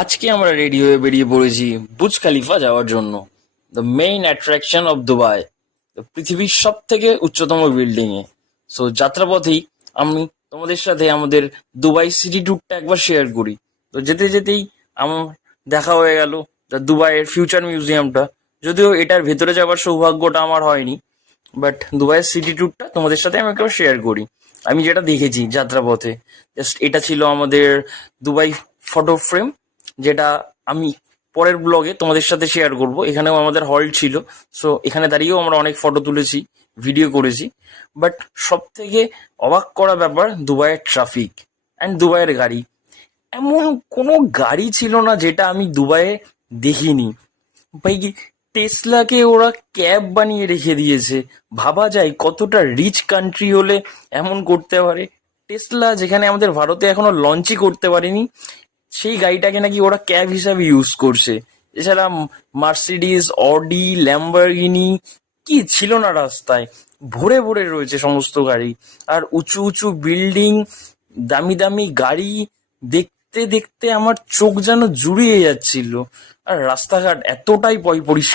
আজকে আমরা রেডি হয়ে বেরিয়ে পড়েছি বুর্জ খালিফা যাওয়ার জন্য। The main attraction of Dubai, পৃথিবীর সব থেকে উচ্চতম বিল্ডিং এ। সো যাত্রাপথেই আমি তোমাদের সাথে আমাদের দুবাই সিটি ট্যুরটা একবার শেয়ার করি। তো যেতে যেতেই আমার দেখা হয়ে গেল দ্য দুবাইয়ের ফিউচার মিউজিয়ামটা। যদিও এটার ভেতরে যাওয়ার সৌভাগ্যটা আমার হয়নি, বাট দুবাইয়ের সিটি ট্যুরটা তোমাদের সাথে আমি একবার শেয়ার করি। আমি যেটা দেখেছি যাত্রাপথে, জাস্ট এটা ছিল আমাদের দুবাই ফটো ফ্রেম, যেটা আমি পরের ব্লগে তোমাদের সাথে শেয়ার করব। এখানেও আমাদের হল ছিল, সো এখানে দাঁড়িয়েও আমরা অনেক ফটো তুলেছি, ভিডিও করেছি। বাট সব থেকে অবাক করা ব্যাপার দুবাইয়ের ট্রাফিক অ্যান্ড দুবাইয়ের গাড়ি। এমন কোনো গাড়ি ছিল না যেটা আমি দুবাইয়ে দেখিনি। ভাই, টেসলাকে ওরা ক্যাব বানিয়ে রেখে দিয়েছে। ভাবা যায় কতটা রিচ কান্ট্রি হলে এমন করতে পারে। টেসলা যেখানে আমাদের ভারতে এখনো লঞ্চই করতে পারেনি, সেই গাড়িটাকে নাকি ওরা ক্যাব হিসাবে ইউজ করছে। এছাড়া মার্সিডিজ, অডি, ল্যাম্বরগিনি কি ছিল না রাস্তায়, ভরে ভরে রয়েছে সমস্ত গাড়ি। আর উঁচু উঁচু বিল্ডিং, দামি দামি গাড়ি, দেখতে দেখতে আমার চোখ যেন জুড়িয়ে যাচ্ছিল। আর রাস্তাঘাট এতটাই পরিষ্কার